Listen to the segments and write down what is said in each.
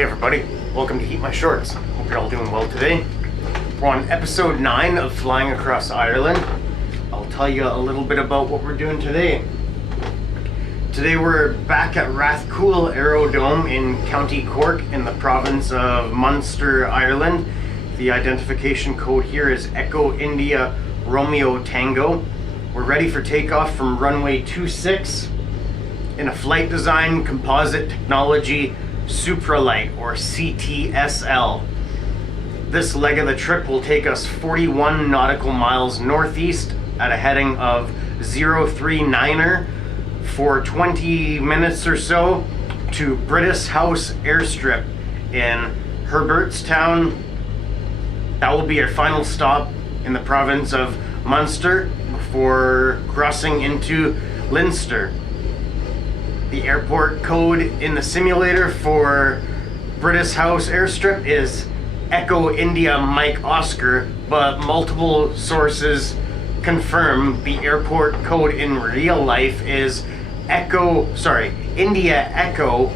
Hey everybody, welcome to Heat My Shorts. Hope you're all doing well today. We're on episode 9 of Flying Across Ireland. I'll tell you a little bit about what we're doing today. Today we're back at Rathcoole Aerodrome in County Cork in the province of Munster, Ireland. The identification code here is Echo India Romeo Tango. We're ready for takeoff from runway 26 in a flight design composite technology supralight, or CTSL. This leg of the trip will take us 41 nautical miles northeast at a heading of 039er for 20 minutes or so to British House Airstrip in Herbertstown. That will be our final stop in the province of Munster before crossing into Leinster. The airport code in the simulator for British House Airstrip is Echo India Mike Oscar, but multiple sources confirm the airport code in real life is India Echo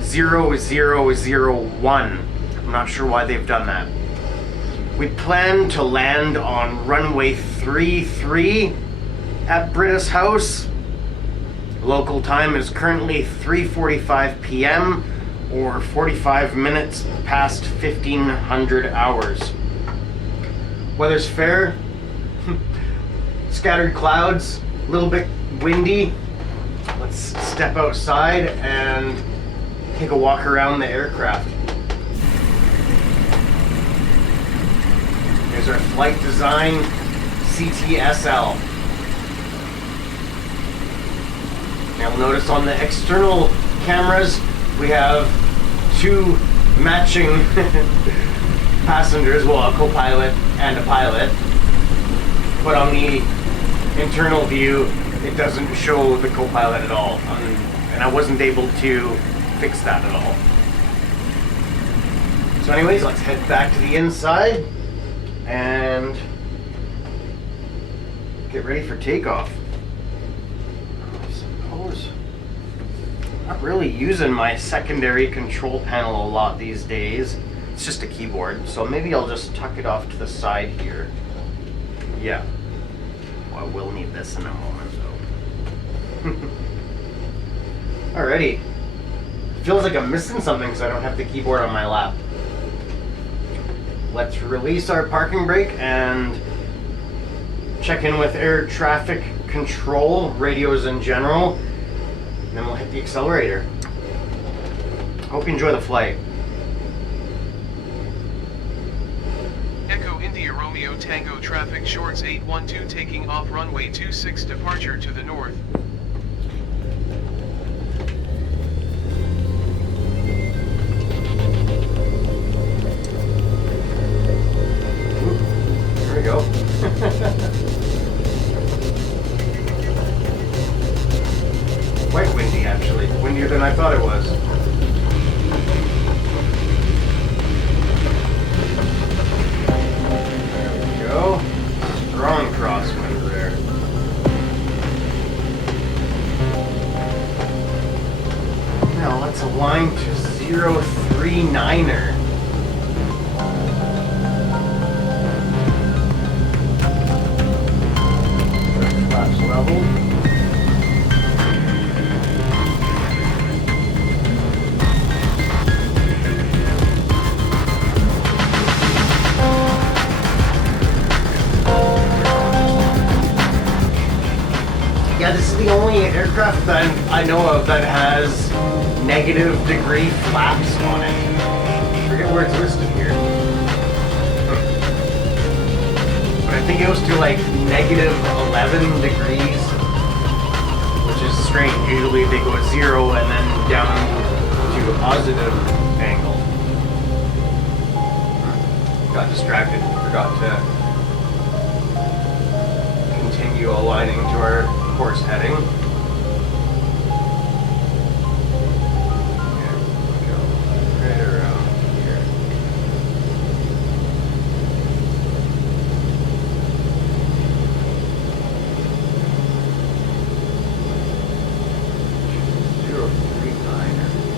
0001. I'm not sure why they've done that. We plan to land on runway 33 at British House. Local time is currently 3:45 p.m. or 45 minutes past 1500 hours. Weather's fair. Scattered clouds, a little bit windy. Let's step outside and take a walk around the aircraft. Here's our flight design CTSL. You'll notice on the external cameras we have two matching passengers, well, a co-pilot and a pilot, but on the internal view it doesn't show the co-pilot at all, and I wasn't able to fix that at all. So anyways, let's head back to the inside and get ready for takeoff. Not really using my secondary control panel a lot these days. It's just a keyboard, so maybe I'll just tuck it off to the side here. Yeah. Well, I will need this in a moment though. Alrighty. Feels like I'm missing something because I don't have the keyboard on my lap. Let's release our parking brake and check in with air traffic control, radios in general. And then we'll hit the accelerator. Hope you enjoy the flight. Echo India Romeo Tango traffic shorts 812 taking off runway 26 departure to the north. There we go. Quite windy, actually. Windier than I thought it was. There we go. Strong crosswind there. Now let's align to 039er. Flaps level. Yeah, this is the only aircraft that I know of that has negative degree flaps on it. I forget where it's listed here. But I think it goes to like negative 11 degrees, which is strange. Usually they go at 0 and then down to a positive angle. Got distracted, forgot to continue aligning to our course heading. There we go. Right around here.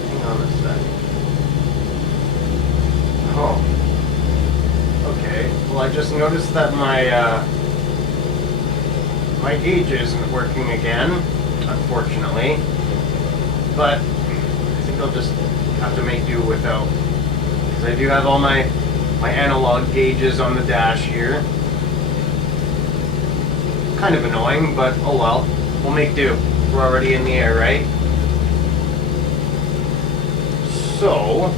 Hang on a sec. just noticed that my gauge isn't working again, unfortunately. But I think I'll just have to make do without, because I do have all my analog gauges on the dash here. Kind of annoying, but oh well. We'll make do. We're already in the air, right? So,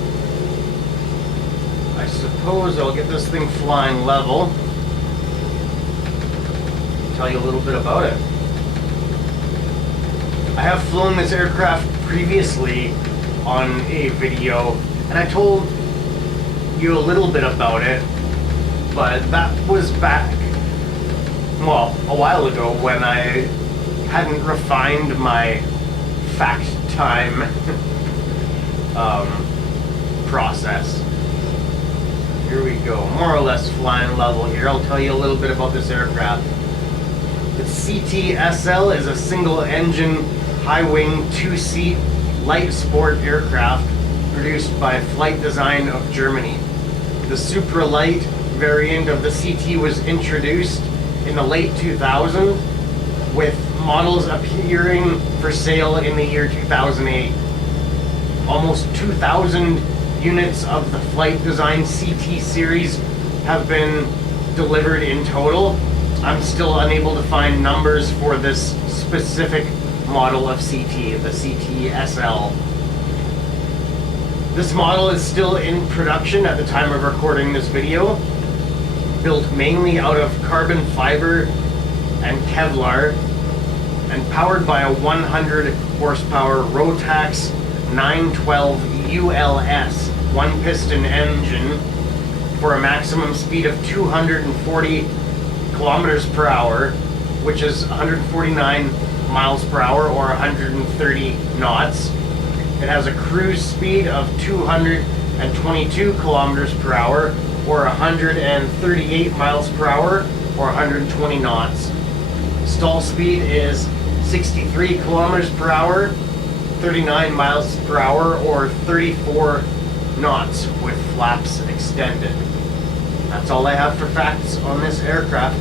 I suppose I'll get this thing flying level. Tell you a little bit about it. I have flown this aircraft previously on a video, and I told you a little bit about it, but that was back, well, a while ago when I hadn't refined my fact time process. Here we go, more or less flying level here. I'll tell you a little bit about this aircraft. The CTSL is a single-engine, high-wing, two-seat, light sport aircraft produced by Flight Design of Germany. The Supra-Light variant of the CT was introduced in the late 2000s, with models appearing for sale in the year 2008. Almost 2,000 units of the Flight Design CT series have been delivered in total. I'm still unable to find numbers for this specific model of CT, the CTSL. This model is still in production at the time of recording this video, built mainly out of carbon fiber and Kevlar, and powered by a 100 horsepower Rotax 912 ULS one-piston engine for a maximum speed of 240 kilometers per hour, which is 149 miles per hour or 130 knots. It has a cruise speed of 222 kilometers per hour or 138 miles per hour or 120 knots. Stall speed is 63 kilometers per hour, 39 miles per hour or 34 knots with flaps extended. That's all I have for facts on this aircraft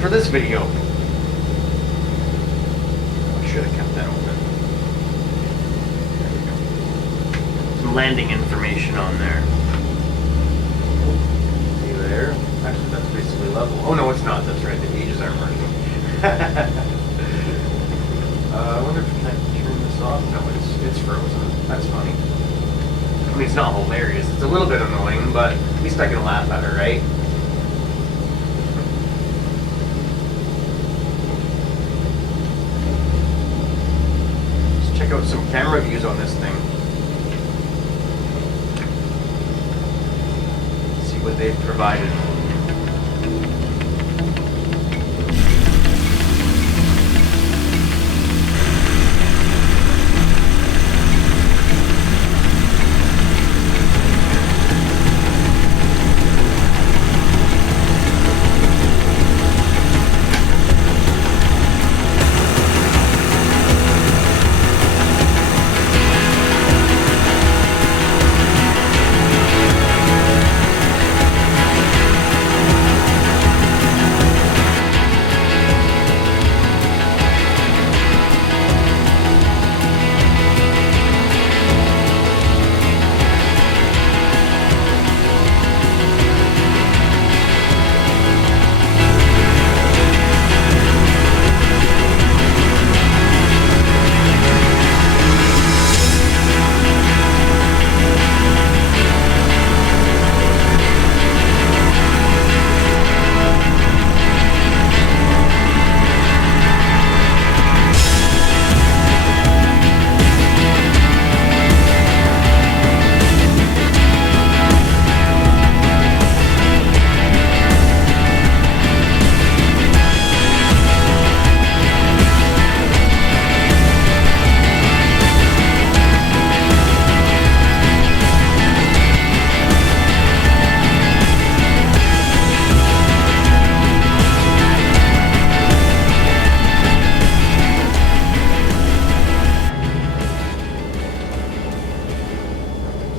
for this video. I should have kept that open. There we go. Some landing information on there. See there? Actually, that's basically level. Oh no, it's not. That's right. The gauges aren't working. I wonder if I can turn this off. No, it's frozen. That's funny. I mean, it's not hilarious. It's a little bit annoying, but at least I can laugh at it, right? Let's check out some camera views on this thing. See what they've provided.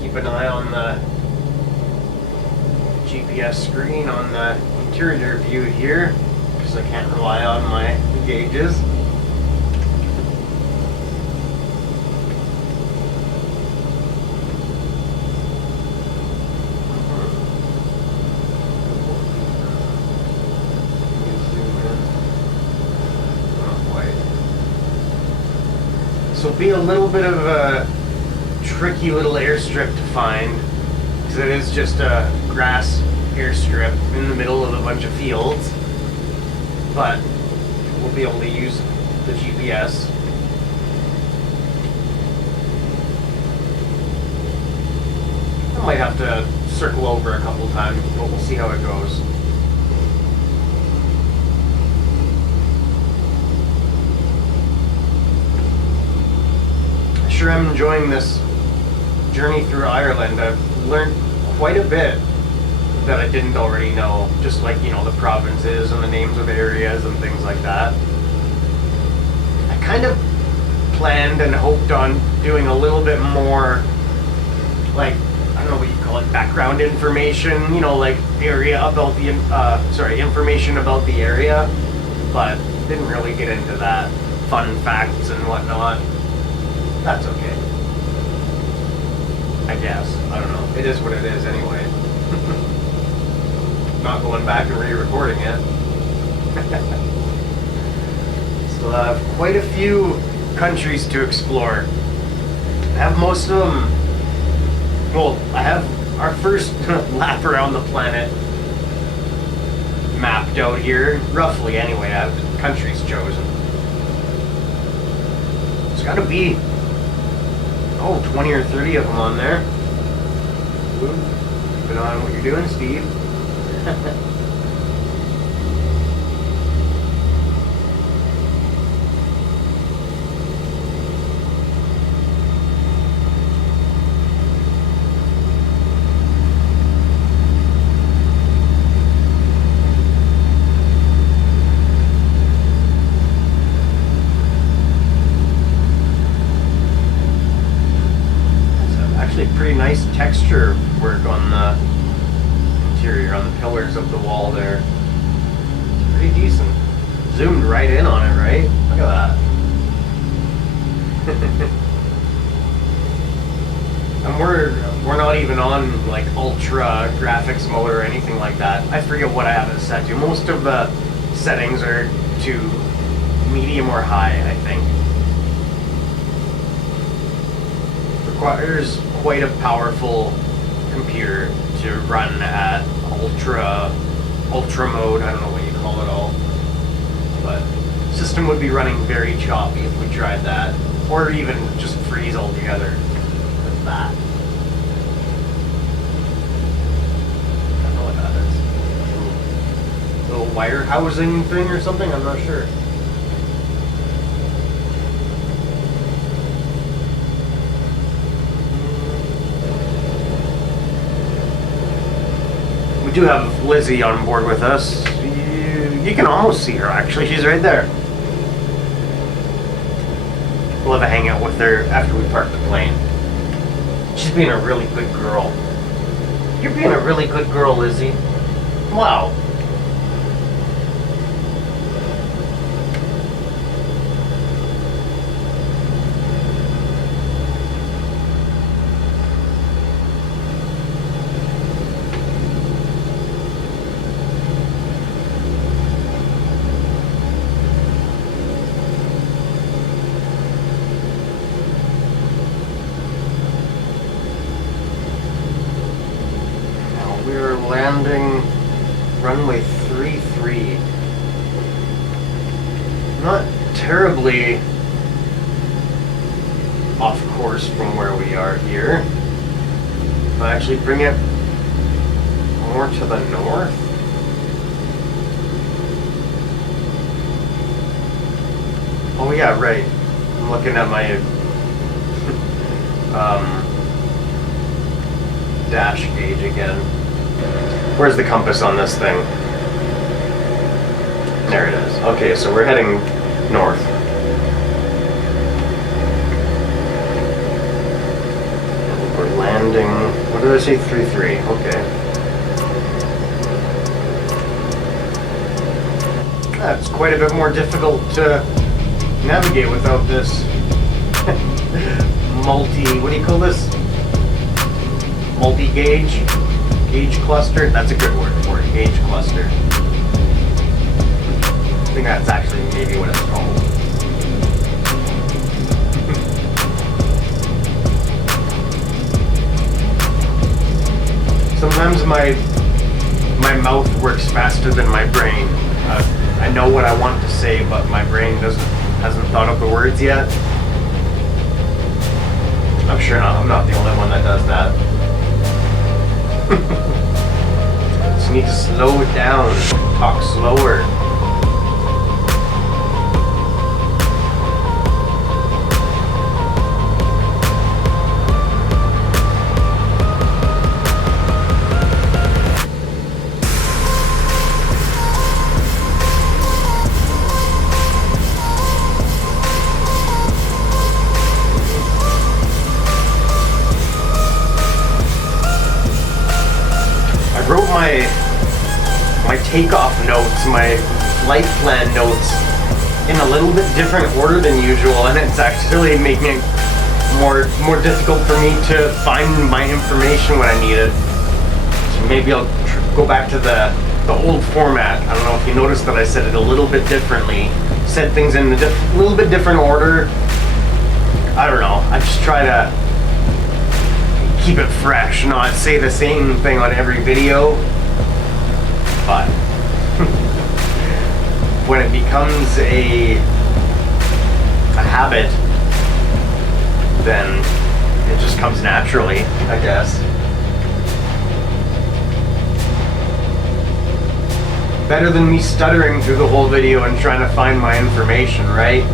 Keep an eye on the GPS screen on the interior view here, because I can't rely on my gauges. This will be a little bit of a tricky little airstrip to find, because it is just a grass airstrip in the middle of a bunch of fields, but we'll be able to use the GPS. I might have to circle over a couple times, but we'll see how it goes. Sure, I'm enjoying this journey through Ireland. I've learned quite a bit that I didn't already know, just like, you know, the provinces and the names of areas and things like that. I kind of planned and hoped on doing a little bit more, like, I don't know what you call it, background information, you know, like area about the, information about the area, but didn't really get into that, fun facts and whatnot. That's okay. I guess. I don't know. It is what it is anyway. Not going back and re-recording it. Still have quite a few countries to explore. I have most of them. Well, I have our first lap around the planet mapped out here. Roughly, anyway. I have countries chosen. It's gotta be 20 or 30 of them on there. Keep an eye on what you're doing, Steve. Pretty nice texture work on the interior, on the pillars of the wall there. It's pretty decent. Zoomed right in on it, right? Look at that. And we're not even on like ultra graphics mode or anything like that. I forget what I have it set to. Most of the settings are to medium or high, I think. Requires quite a powerful computer to run at ultra mode. I don't know what you call it all, but the system would be running very choppy if we tried that, or even just freeze altogether with that. I don't know what that is. A little wire housing thing or something, I'm not sure. We do have Lizzie on board with us. You can almost see her, actually. She's right there. We'll have a hangout with her after we park the plane. She's being a really good girl. You're being a really good girl, Lizzie. Wow. We're landing runway 33. Not terribly off course from where we are here. I'll actually bring it more to the north. Oh yeah, right. I'm looking at my dash gauge again. Where's the compass on this thing? There it is. Okay, so we're heading north. And we're landing, what did I say, 3-3, okay. That's quite a bit more difficult to navigate without this what do you call this? Multi-gauge? Gauge cluster? That's a good word for it, gauge cluster. I think that's actually maybe what it's called. Sometimes my mouth works faster than my brain. I know what I want to say, but my brain hasn't thought of the words yet. I'm not the only one that does that. Just need to slow it down, talk slower. My takeoff notes, my flight plan notes in a little bit different order than usual, and it's actually making it more difficult for me to find my information when I need it. So maybe I'll go back to the old format. I don't know if you noticed that I said it a little bit differently, said things in a little bit different order. I don't know. I just try to keep it fresh, not say the same thing on every video. But when it becomes a habit, then it just comes naturally, I guess. Better than me stuttering through the whole video and trying to find my information, right?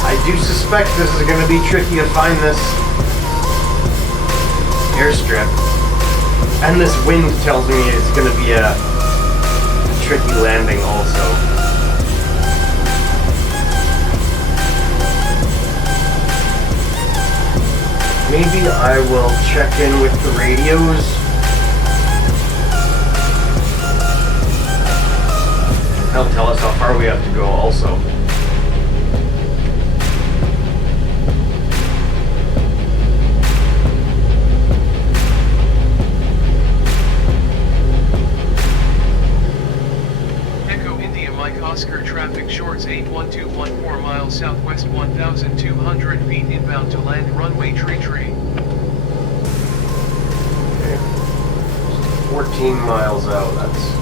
I do suspect this is going to be tricky to find this airstrip. And this wind tells me it's going to be a tricky landing also. Maybe I will check in with the radios. They'll tell us how far we have to go also. Oscar traffic shorts 81214 miles southwest 1,200 feet inbound to land runway tree. Okay. 14 miles out, that's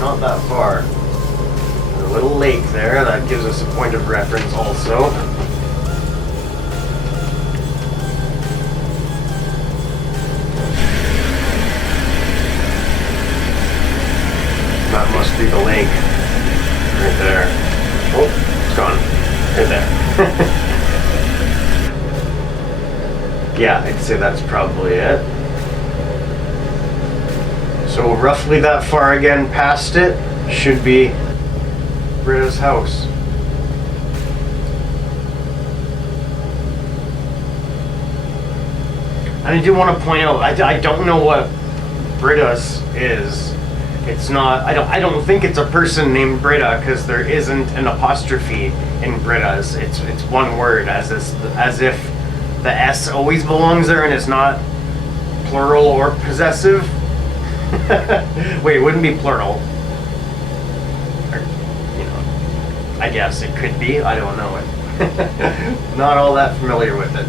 not that far. There's a little lake there, that gives us a point of reference also. That must be the lake. Right there. Oh, it's gone. Right there. Yeah, I'd say that's probably it. So roughly that far again past it should be Britta's house. And I do want to point out, I don't know what Britta's is. It's not. I don't think it's a person named Britta, because there isn't an apostrophe in Britta's. It's one word, as if the S always belongs there and it's not plural or possessive. Wait, it wouldn't be plural. Or, I guess it could be. I don't know it. Not all that familiar with it.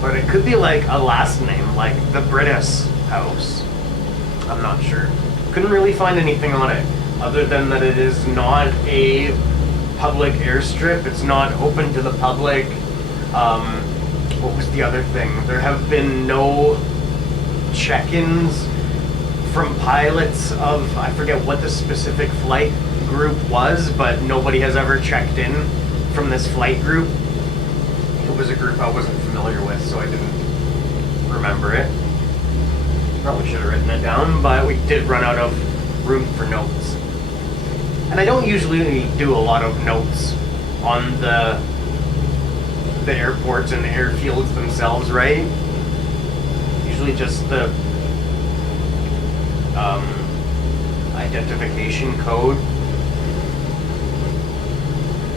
But it could be like a last name, like the Britta's house. I'm not sure. Couldn't really find anything on it, other than that it is not a public airstrip. It's not open to the public. What was the other thing? There have been no check-ins from pilots of, I forget what the specific flight group was, but nobody has ever checked in from this flight group. It was a group I wasn't familiar with, so I didn't remember it. Probably should have written it down, but we did run out of room for notes. And I don't usually do a lot of notes on the airports and the airfields themselves, right? Usually just the identification code.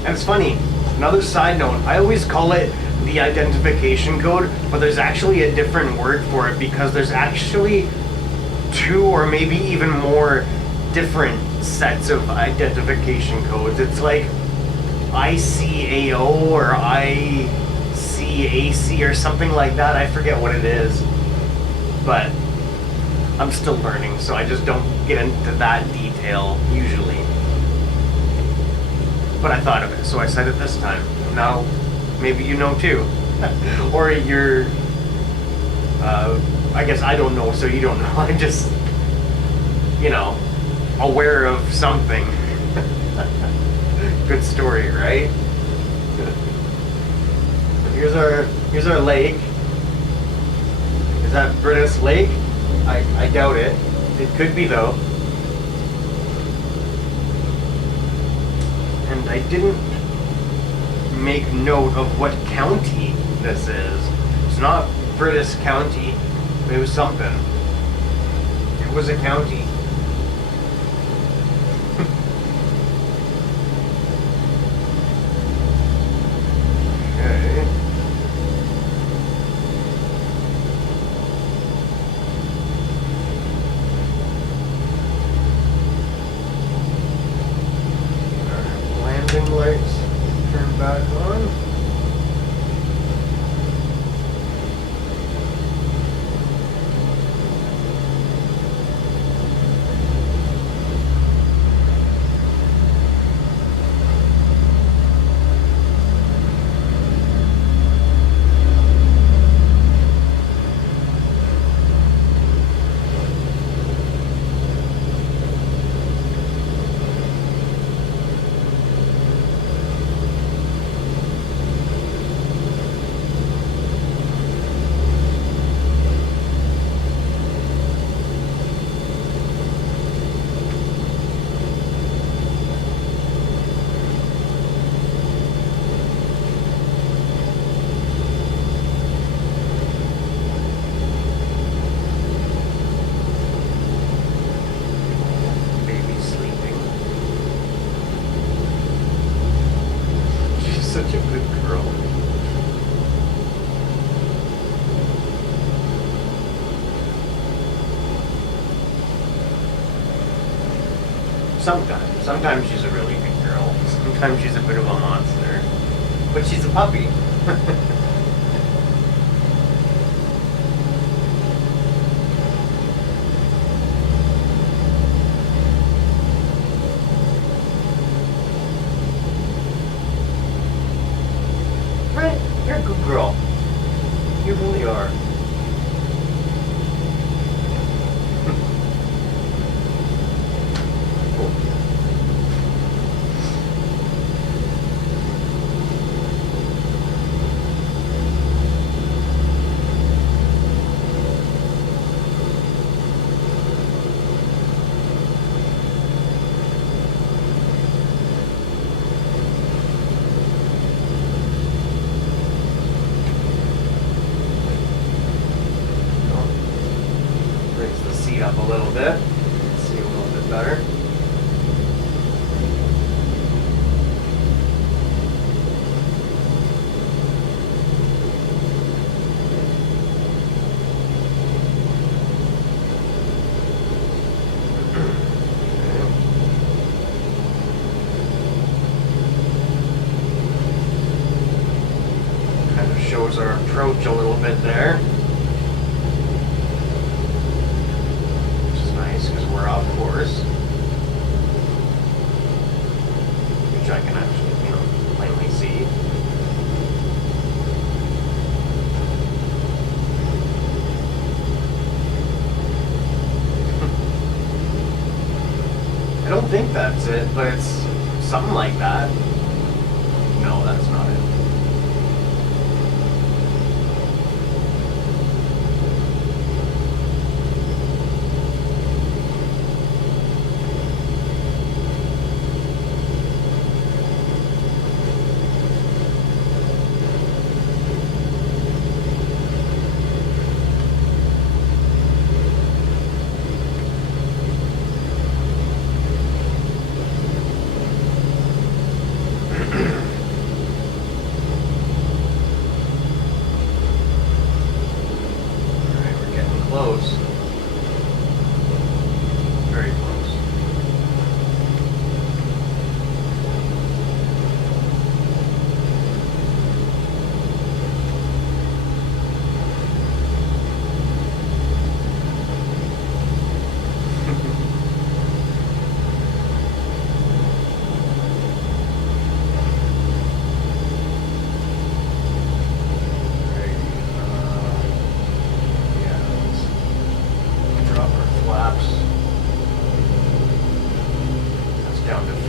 And it's funny, another side note, I always call it the identification code, but there's actually a different word for it because there's actually 2 or maybe even more different sets of identification codes. It's like ICAO or ICAC or something like that. I forget what it is, but I'm still learning, so I just don't get into that detail usually. But I thought of it, so I said it this time. Now, maybe you know too. Or you're, I guess I don't know, so you don't know. I'm just, aware of something. Good story, right? Here's our lake. Is that British Lake? I doubt it. It could be though. And I didn't make note of what county this is. It's not British County. It was something. It was a county. Okay. Our landing lights turn back on. Such a good girl. Sometimes she's a really good girl. Sometimes she's a bit of a monster. But she's a puppy. You're a good girl. You really are. Up a little bit, see a little bit better. Kind of shows our approach a little bit there. Off course, which I can actually, plainly see. I don't think that's it, but it's something like that. No, that's not it.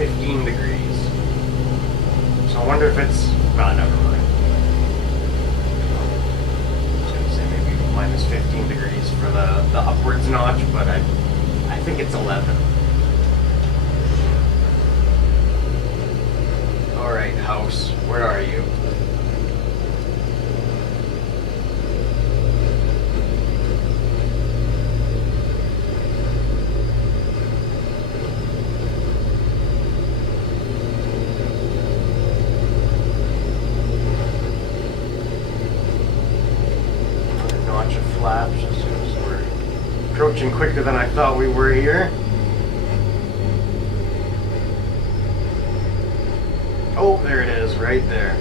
15 degrees. So I wonder if it's, well, never mind. I was gonna say maybe minus 15 degrees for the upwards notch, but I think it's 11. All right, house, where are you? Notch of flaps as soon as we're approaching quicker than I thought we were here. Oh, there it is, right there.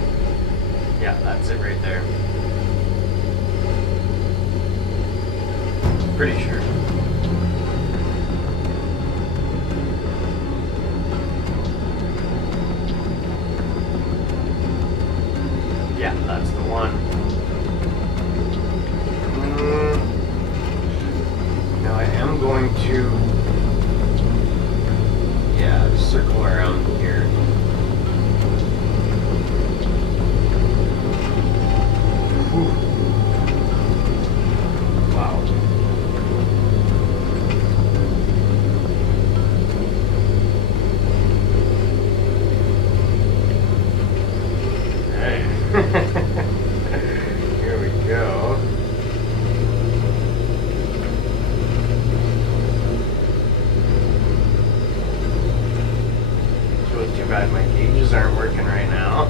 Yeah, that's it right there. Pretty sure. Yeah, that's the one. Now I am going to, yeah, circle around here. Whew. Wow. Hey. Here we go. It's really too bad my gauges aren't working right now.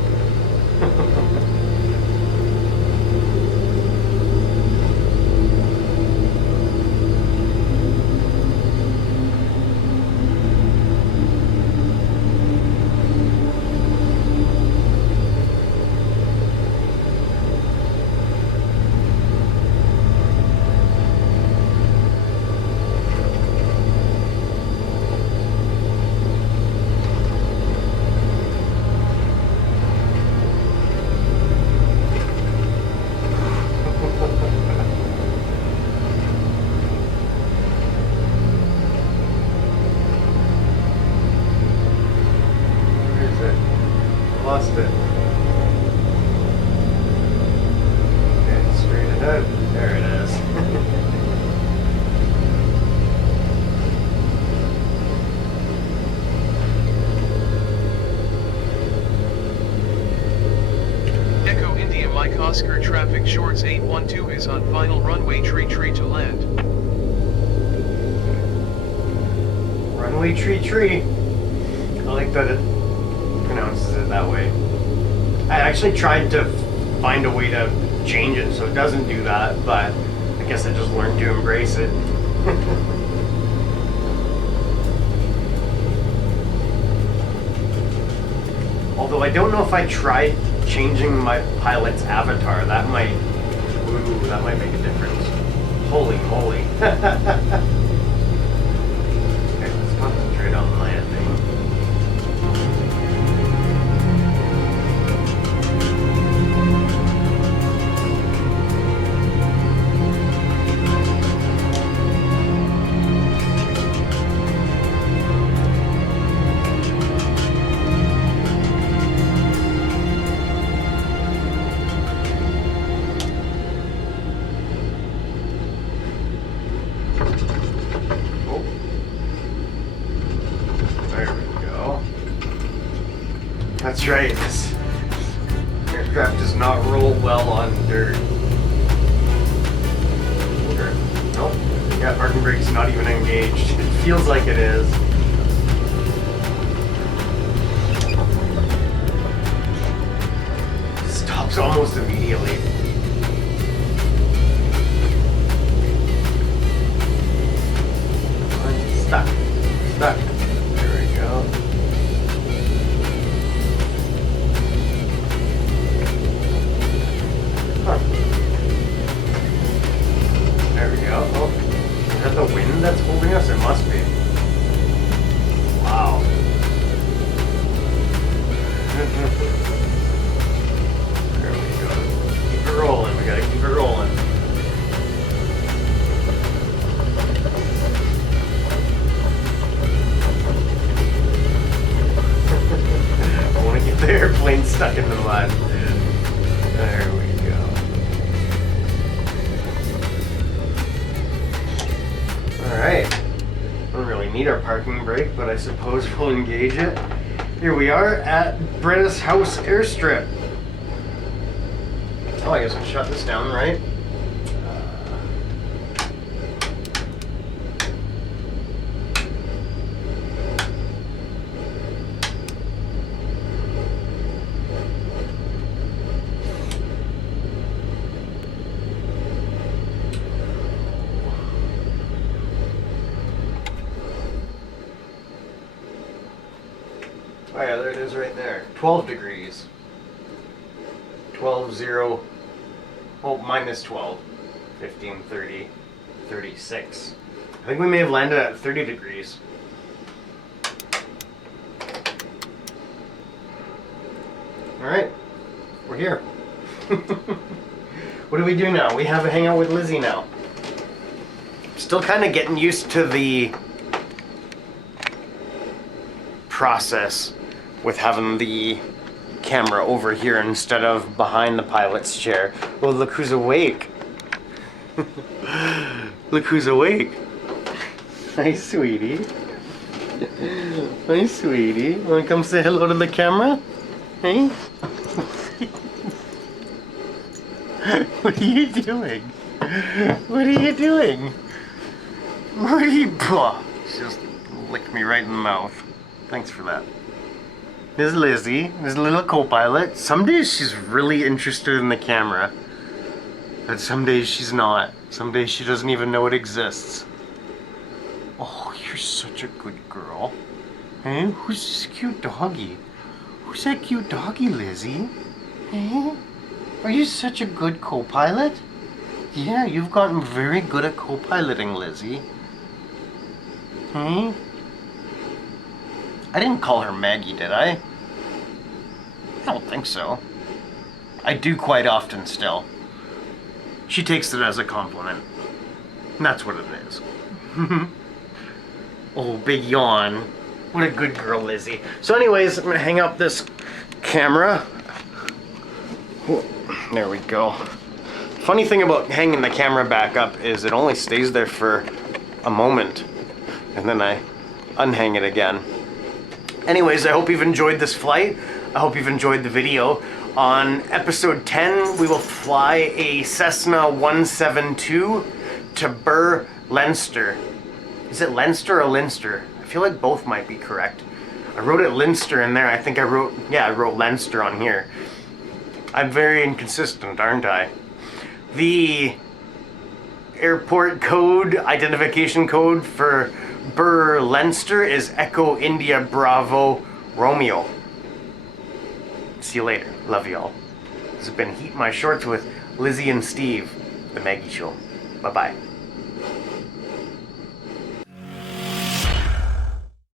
Lost it. Okay, straight ahead. There it is. Echo India Mike Oscar traffic shorts 812 is on final runway tree to land. Runway tree. I like that it pronounces it that way. I actually tried to find a way to change it so it doesn't do that, but I guess I just learned to embrace it. Although I don't know if I tried changing my pilot's avatar, that might make a difference. Holy moly. Okay, let's concentrate on landing. That's right, this aircraft does not roll well on dirt. Nope. Yeah, parking brake's not even engaged. It feels like it is. Stops almost immediately. Stuck. There we go. There we go. Oh, is that the wind that's holding us? It must be. Wow. There we go. Keep it rolling. We gotta keep it rolling. on. There we go. Alright. Don't really need our parking brake, but I suppose we'll engage it. Here we are at Britta's House Airstrip. Oh, I guess we'll shut this down, right? Oh yeah, there it is right there. 12 degrees. 12, 0, oh, minus 12. 15, 30, 36. I think we may have landed at 30 degrees. Alright, we're here. What do we do now? We have a hangout with Lizzie now. Still kind of getting used to the process with having the camera over here instead of behind the pilot's chair. Well, look who's awake. Look who's awake. Hi, sweetie. Hi, sweetie. Wanna come say hello to the camera? Hey? What are you doing? What are you doing? What are you... She just licked me right in the mouth. Thanks for that. There's Lizzie, there's a little co-pilot. Some days she's really interested in the camera, but some days she's not. Some days she doesn't even know it exists. Oh, you're such a good girl. Hey, who's this cute doggy? Who's that cute doggy, Lizzie? Hey, are you such a good co-pilot? Yeah, you've gotten very good at co-piloting, Lizzie. Hey? I didn't call her Maggie, did I? I don't think so. I do quite often still. She takes it as a compliment. And that's what it is. Oh, big yawn. What a good girl, Lizzie. So anyways, I'm gonna hang up this camera. Oh, there we go. Funny thing about hanging the camera back up is it only stays there for a moment. And then I unhang it again. Anyways, I hope you've enjoyed this flight. I hope you've enjoyed the video. On episode 10, we will fly a Cessna 172 to Burr, Leinster. Is it Leinster or Leinster? I feel like both might be correct. I wrote it Leinster in there. I think I wrote Leinster on here. I'm very inconsistent, aren't I? The airport code, identification code for Burr, Leinster is Echo India Bravo Romeo. See you later. Love y'all. This has been Heat My Shorts with Lizzie and Steve, the Maggie Show. Bye-bye.